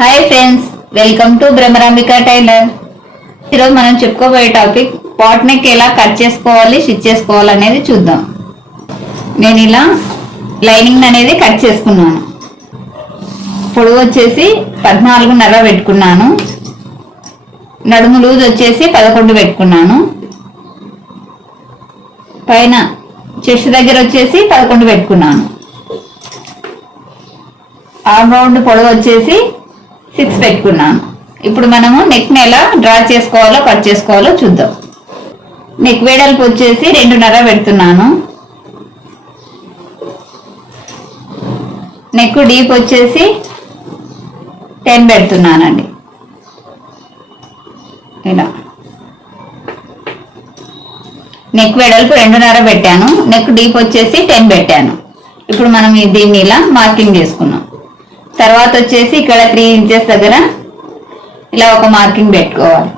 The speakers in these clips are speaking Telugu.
Hi friends, welcome to Brahmarambika tailor. ఈరోజు మనం చెప్పుకోబోయే టాపిక్ పాట్ నెక్ ఎలా కట్ చేసుకోవాలి, స్టిచ్ చేసుకోవాలి అనేది చూద్దాం. నేను ఇలా లైనింగ్ అనేది కట్ చేసుకున్నాను. పొడవు వచ్చేసి 14.5 పెట్టుకున్నాను. నడుము లూజ్ వచ్చేసి 11 పెట్టుకున్నాను. పైన చెస్ట్ దగ్గర వచ్చేసి 11 పెట్టుకున్నాను. ఆర్మ్ రౌండ్ పొడవు వచ్చేసి 6 పెట్టుకున్నాను. ఇప్పుడు మనము నెక్ ని ఎలా డ్రా చేసుకోవాలో కట్ చేసుకోవాలో చూద్దాం. నెక్ వెడల్పు వచ్చేసి 2.5 పెడుతున్నాను. నెక్ డీప్ వచ్చేసి 10 పెడుతున్నానండి. ఇలా నెక్ వెడల్పు 2.5 పెట్టాను. నెక్ డీప్ వచ్చేసి 10 పెట్టాను. ఇప్పుడు మనం దీన్ని ఇలా మార్కింగ్ చేసుకున్నాం. తర్వాత వచ్చేసి ఇక్కడ 3 ఇంచెస్ దగ్గర ఇలా ఒక మార్కింగ్ పెట్టుకోవాలి.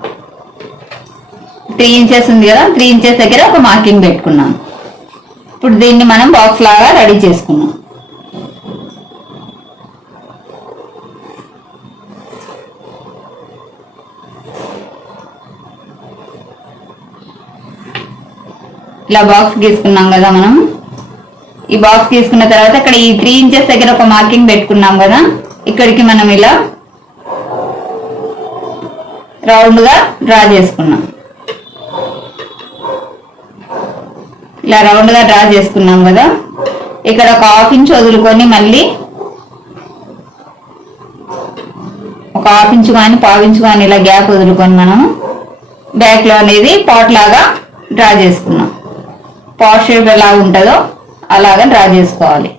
3 ఇంచెస్ ఉంది కదా, 3 ఇంచెస్ దగ్గర ఒక మార్కింగ్ పెట్టుకున్నాను. ఇప్పుడు దీన్ని మనం బాక్స్ లాగా రెడీ చేసుకున్నాం. ఇలా బాక్స్ గీసుకున్నాం కదా మనం. ఈ బాక్స్ తీసుకున్న తర్వాత ఇక్కడ ఈ 3 ఇంచెస్ దగ్గర ఒక మార్కింగ్ పెట్టుకున్నాం కదా, ఇక్కడికి మనం ఇలా రౌండ్ గా డ్రా చేసుకున్నాం. ఇలా రౌండ్ గా డ్రా చేసుకున్నాం కదా, ఇక్కడ ఒక 1/2 ఇంచ్ వదులుకొని మళ్ళీ ఒక 1/2 ఇంచ్ కానీ 1/4 ఇంచ్ కానీ ఇలా గ్యాప్ వదులుకొని మనం బ్యాక్ లో అనేది పాట్ లాగా డ్రా చేసుకున్నాం. పాట్ షేప్ ఎలా ఉంటుందో అలాగా డ్రా చేసుకోవాలి.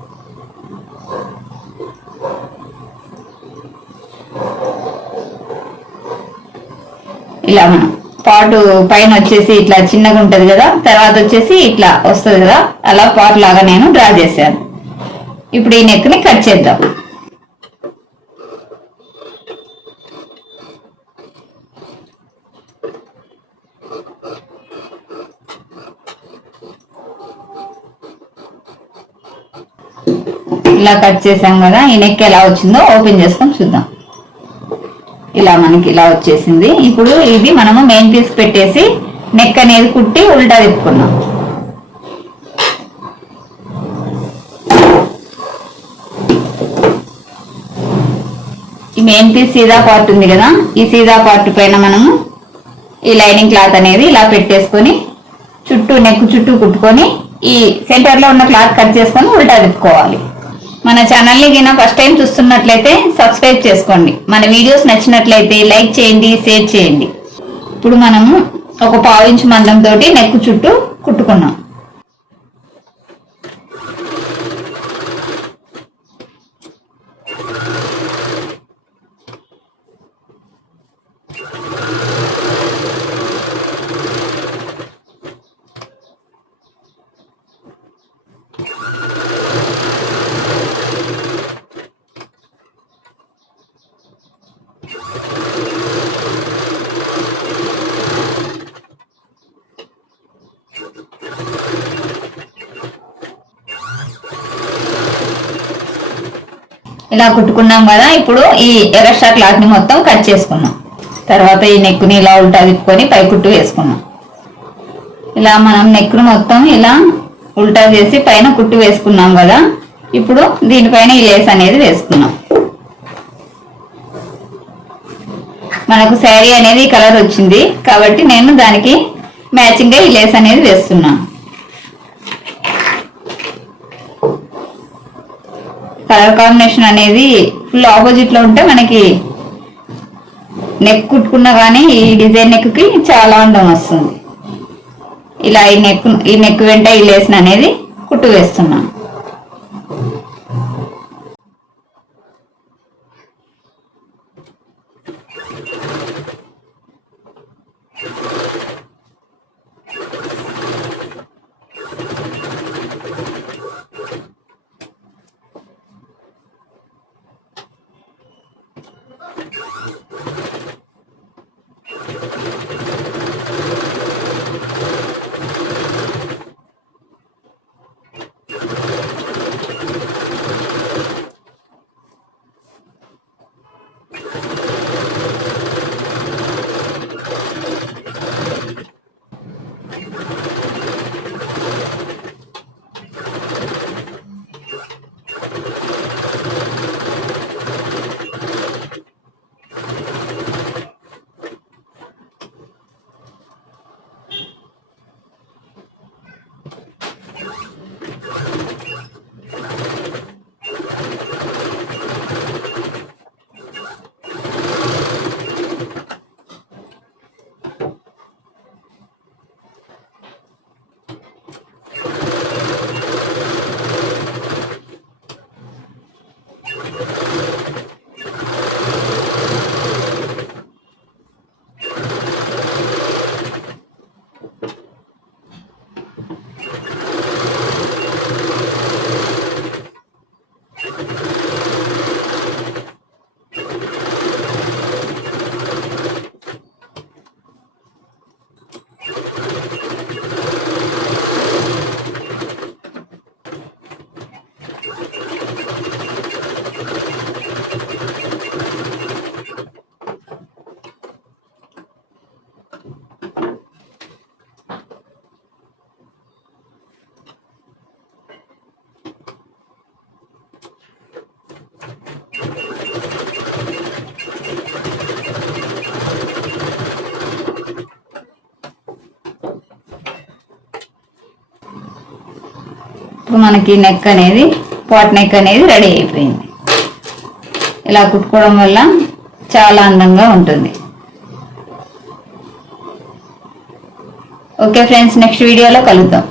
ఇలా మనం పాటు పైన వచ్చేసి ఇట్లా చిన్నగా ఉంటది కదా, తర్వాత వచ్చేసి ఇట్లా వస్తుంది కదా, అలా పాట్ లాగా నేను డ్రా చేశాను. ఇప్పుడు ఈ నెక్ ని కట్ చేద్దాం. ఇలా కట్ చేసాం కదా, ఈ నెక్ ఎలా వచ్చిందో ఓపెన్ చేసుకొని చూద్దాం. ఇలా మనకి ఇలా వచ్చేసింది. ఇప్పుడు ఇది మనము మెయిన్ పీస్ పెట్టేసి నెక్ అనేది కుట్టి ఉల్టా తిప్పుకున్నాం. ఈ మెయిన్ పీస్ సీదా పార్ట్ ఉంది కదా, ఈ సీదా పార్ట్ పైన మనము ఈ లైనింగ్ క్లాత్ అనేది ఇలా పెట్టేసుకొని చుట్టూ నెక్ చుట్టూ కుట్టుకొని ఈ సెంటర్ లో ఉన్న క్లాత్ కట్ చేసుకొని ఉల్టా తిప్పుకోవాలి. మన ఛానల్ని గిన ఫస్ట్ టైం చూస్తున్నట్లయితే సబ్స్క్రైబ్ చేసుకోండి. మన వీడియోస్ నచ్చినట్లయితే లైక్ చేయండి, షేర్ చేయండి. ఇప్పుడు మనము ఒక 1/4 ఇంచ్ మందం తోటి నెక్ చుట్టూ కుట్టుకున్నాం. ఇలా కుట్టుకున్నాం కదా, ఇప్పుడు ఈ ఎక్స్ట్రా క్లాత్ ని మొత్తం కట్ చేసుకున్నాం. తర్వాత ఈ నెక్ ని ఇలా ఉల్టా తిప్పుకొని పై కుట్టు వేసుకున్నాం. ఇలా మనం నెక్ ను మొత్తం ఇలా ఉల్టా చేసి పైన కుట్టు వేసుకున్నాం కదా, ఇప్పుడు దీనిపైన ఈ లేస్ అనేది వేసుకున్నాం. మనకు శారీ అనేది కలర్ వచ్చింది కాబట్టి నేను దానికి మ్యాచింగ్ గా ఈ లేస్ అనేది వేస్తున్నాను. కలర్ కాంబినేషన్ అనేది ఫుల్ ఆపోజిట్ లో ఉంటే మనకి నెక్ కుట్టుకున్నా కానీ ఈ డిజైన్ నెక్ కి చాలా అందం వస్తుంది. ఇలా ఈ నెక్ వెంట ఈ లేస్ అనేది కుట్టు వేస్తున్నాను. ఇప్పుడు మనకి నెక్ అనేది పాట్ నెక్ అనేది రెడీ అయిపోయింది. ఇలా కుట్టుకోవడం వల్ల చాలా అందంగా ఉంటుంది. ఓకే ఫ్రెండ్స్, నెక్స్ట్ వీడియోలో కలుద్దాం.